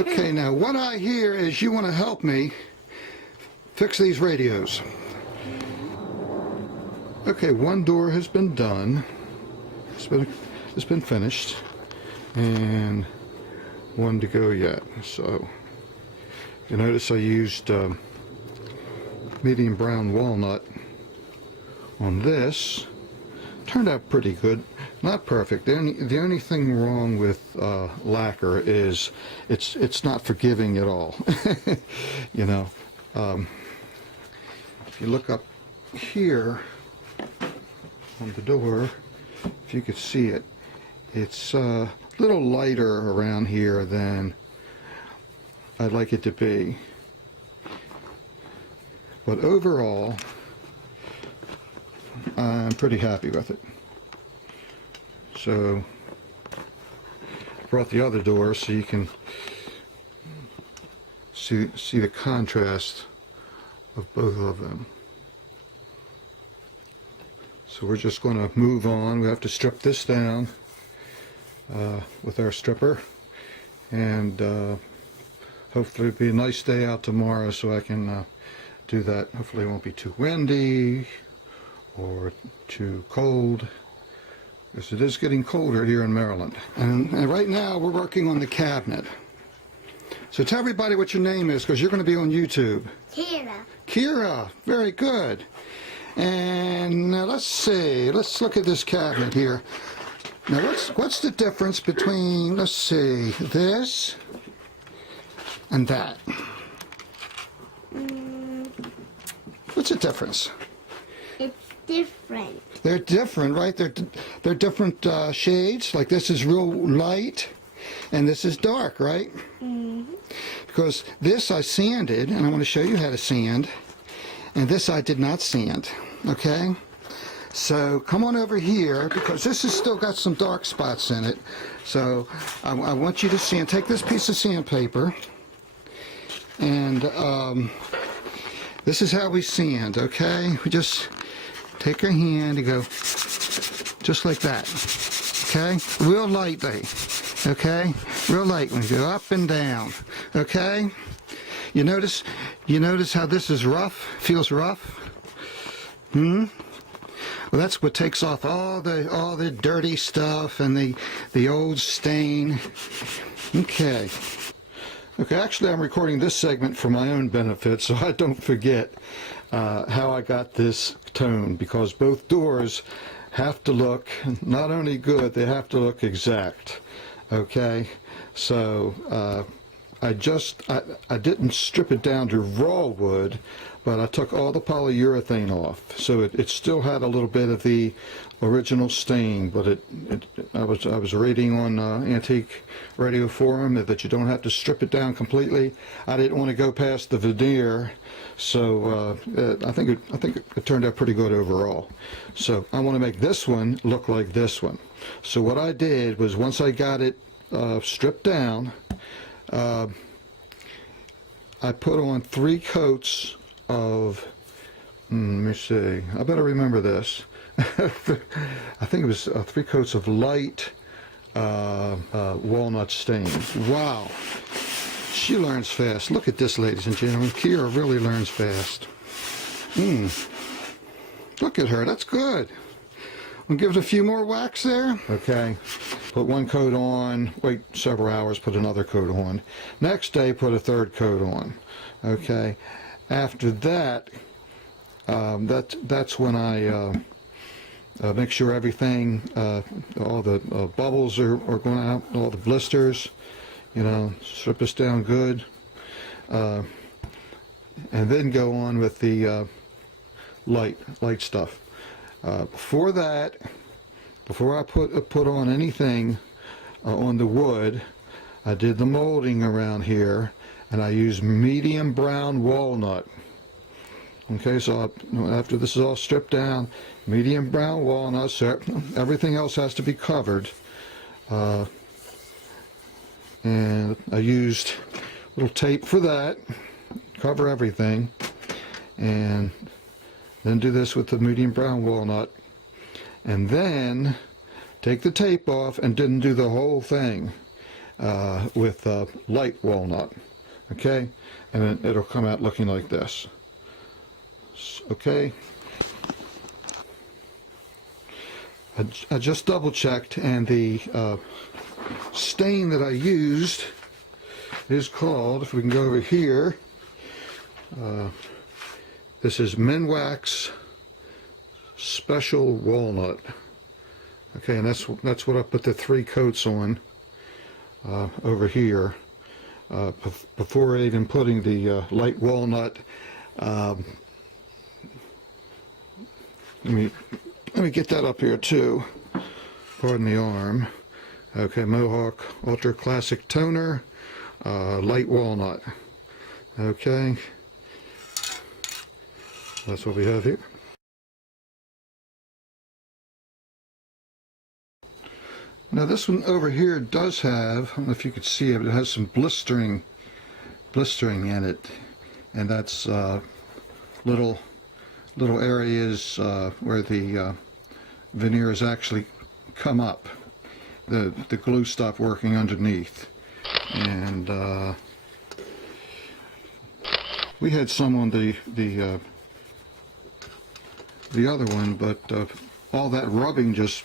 Okay, now what I hear is you want to help me fix these radios. Okay, one door has been done. It's been finished, and one to go yet. So you notice I used medium brown walnut on this. Turned out pretty good. Not perfect. The only thing wrong with lacquer is it's not forgiving at all. You know, if you look up here on the door, if you could see it, it's a little lighter around here than I'd like it to be. But overall, I'm pretty happy with it. So, brought the other door so you can see the contrast of both of them. So we're just going to move on. We have to strip this down with our stripper, and hopefully it'll be a nice day out tomorrow so I can do that. Hopefully it won't be too windy or too cold, because it is getting colder here in Maryland. And right now we're working on the cabinet. So tell everybody what your name is, because you're going to be on YouTube. Kira. Kira, very good. And let's see, let's look at this cabinet here. Now what's the difference between, let's see, this and that? What's the difference? It's different. They're different, right? They're different shades. Like this is real light, and this is dark, right? Mm-hmm. Because this I sanded, and I want to show you how to sand, and this I did not sand. Okay? So come on over here, because this has still got some dark spots in it. So I want you to sand. Take this piece of sandpaper, and this is how we sand. Okay? We just take our hand and go just like that. Okay? Real lightly. Okay? Real light when you go up and down. Okay? You notice how this is rough? Feels rough? Well, that's what takes off all the dirty stuff and the old stain. Okay. Okay, actually I'm recording this segment for my own benefit so I don't forget how I got this tone, because both doors have to look not only good, they have to look exact. Okay, so I didn't strip it down to raw wood, but I took all the polyurethane off, so it still had a little bit of the original stain. But I was reading on Antique Radio Forum that you don't have to strip it down completely. I didn't want to go past the veneer, so I think it turned out pretty good overall. So I want to make this one look like this one. So what I did was, once I got it stripped down, I put on 3 coats of, let me see, I better remember this. I think it was 3 coats of light walnut stain. Wow, she learns fast. Look at this, ladies and gentlemen. Kira really learns fast. Look at her, that's good. We'll give it a few more whacks there. Okay, put 1 coat on, wait several hours, put another coat on. Next day, put a 3rd coat on. Okay, after that, that's when I make sure everything, all the bubbles are going out, all the blisters, you know, strip this down good, and then go on with the light stuff. Before that, before I put on anything on the wood, I did the molding around here, and I used medium brown walnut. Okay, so after this is all stripped down, medium brown walnut, so everything else has to be covered. And I used a little tape for that, cover everything, and then do this with the medium brown walnut, and then take the tape off, and didn't do the whole thing. with light walnut. Okay, and then it'll come out looking like this. Okay. I just double checked, and the stain that I used is called, if we can go over here, this is Minwax Special Walnut. Okay, and that's what I put the 3 coats on over here. Before even putting the light walnut, let me get that up here too. Pardon the arm. Okay, Mohawk Ultra Classic Toner, light walnut. Okay, that's what we have here. Now this one over here does have, I don't know if you could see it, but it has some blistering in it, and that's little areas where the veneers actually come up. The glue stopped working underneath, and we had some on the other one, but all that rubbing just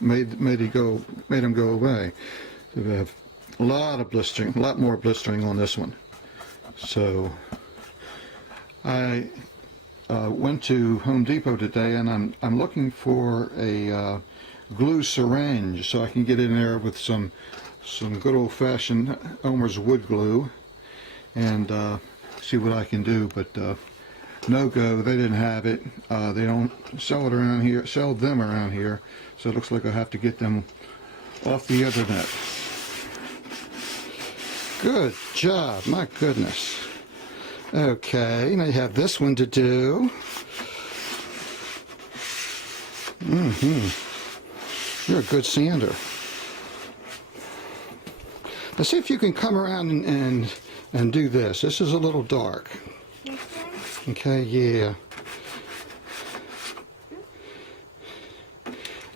made them go away. So we have a lot of blistering, a lot more blistering on this one. So I went to Home Depot today, and I'm looking for a glue syringe so I can get in there with some good old-fashioned Elmer's wood glue and see what I can do. But no go, they didn't have it. They don't sell them around here, so it looks like I have to get them off the internet. Good job, my goodness. Okay, now you have this one to do. You're a good sander. Let's see if you can come around and do this. This is a little dark. Okay, yeah.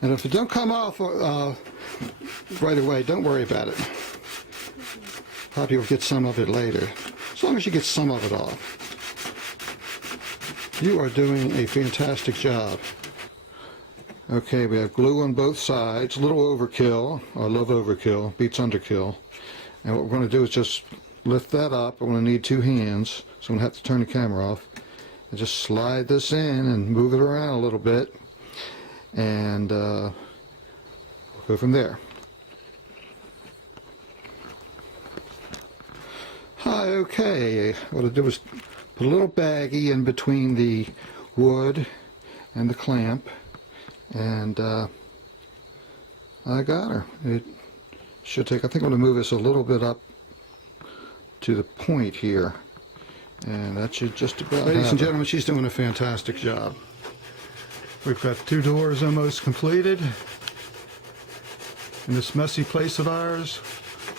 And if it don't come off right away, don't worry about it. Probably will get some of it later. As long as you get some of it off. You are doing a fantastic job. Okay, we have glue on both sides. A little overkill. I love overkill. Beats underkill. And what we're going to do is just lift that up. I'm going to need 2 hands, so I'm going to have to turn the camera off. And just slide this in and move it around a little bit. And we'll go from there. Hi, okay. What I'll do is put a little baggie in between the wood and the clamp. And I got her. It should take, I think I'm going to move this a little bit up to the point here. And that should just about Ladies and gentlemen, she's doing a fantastic job. We've got 2 doors almost completed in this messy place of ours.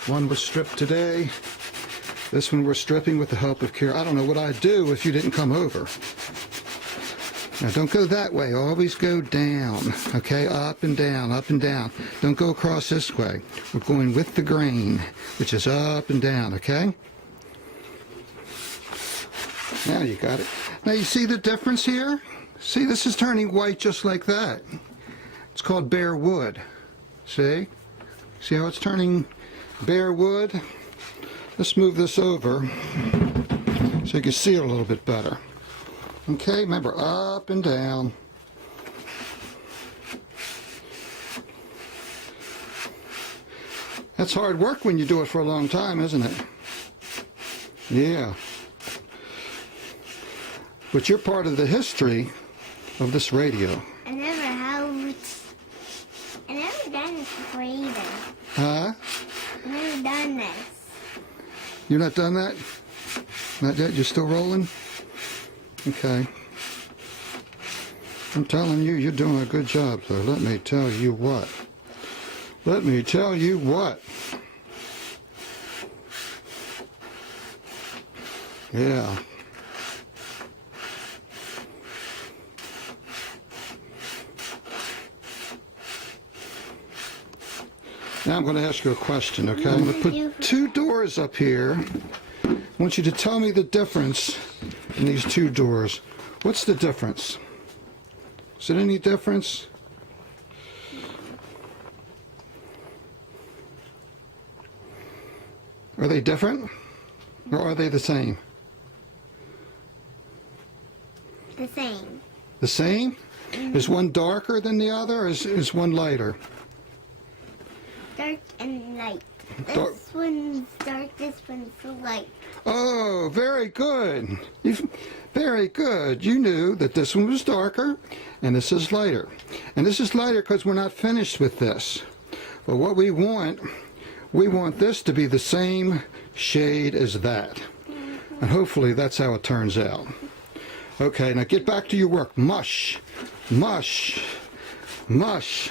One was stripped today. This one we're stripping with the help of Kira. I don't know what I'd do if you didn't come over. Now don't go that way, always go down, okay? Up and down, up and down. Don't go across this way. We're going with the grain, which is up and down, okay? Now you got it. Now you see the difference here? See, this is turning white just like that. It's called bare wood. See? See how it's turning bare wood? Let's move this over so you can see it a little bit better. Okay, remember, up and down. That's hard work when you do it for a long time, isn't it? Yeah. But you're part of the history of this radio. I never done this before either. Huh? I've never done this. You're not done that? Not yet? You're still rolling? Okay. I'm telling you, you're doing a good job, though. Let me tell you what. Let me tell you what. Yeah. Now I'm going to ask you a question, okay? I'm going to put two doors up here. I want you to tell me the difference in these two doors. What's the difference? Is it any difference? Are they different? Or are they the same? The same. The same? Is one darker than the other, or is one lighter? Dark and light. Dark. This one's dark, this one's light. Oh, very good. Very good. You knew that this one was darker and this is lighter. And this is lighter because we're not finished with this. But what we want this to be the same shade as that. And hopefully that's how it turns out. Okay, now get back to your work. Mush, mush, mush.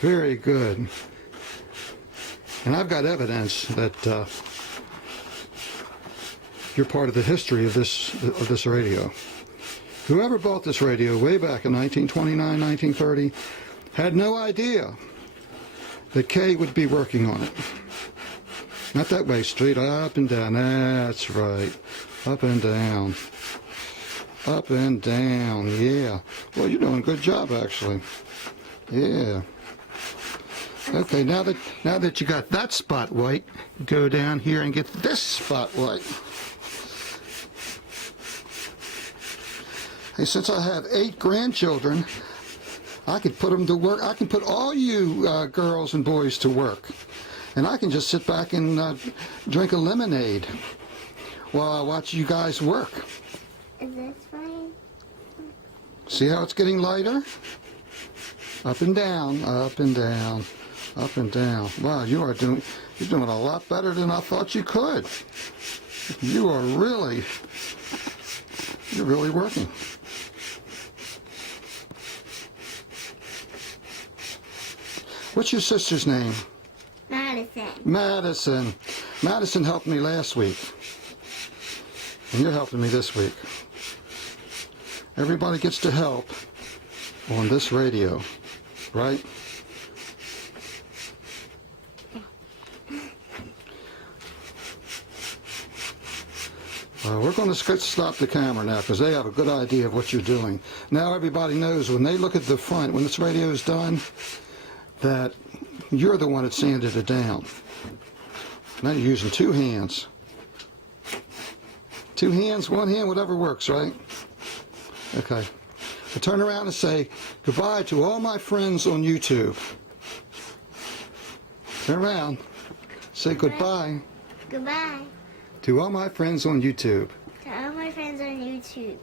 Very good. And I've got evidence that you're part of the history of this radio. Whoever bought this radio way back in 1929, 1930 had no idea that Kay would be working on it. Not that way, straight up and down. That's right. Up and down. Up and down, yeah. Well, you're doing a good job, actually. Yeah. Okay, now that you got that spot white, go down here and get this spot white. Hey, since I have 8 grandchildren, I could put them to work. I can put all you girls and boys to work. And I can just sit back and drink a lemonade while I watch you guys work. Is this fine? See how it's getting lighter? Up and down, up and down, up and down. Wow, you're doing a lot better than I thought you could. You're really working. What's your sister's name? Madison. Madison. Madison helped me last week. And you're helping me this week. Everybody gets to help on this radio, right? We're going to stop the camera now because they have a good idea of what you're doing. Now everybody knows when they look at the front, when this radio is done, that you're the one that sanded it down. Now you're using 2 hands. 2 hands, 1 hand, whatever works, right? Okay. So turn around and say goodbye to all my friends on YouTube. Turn around. Say goodbye. Goodbye. To all my friends on YouTube. To all my friends on YouTube.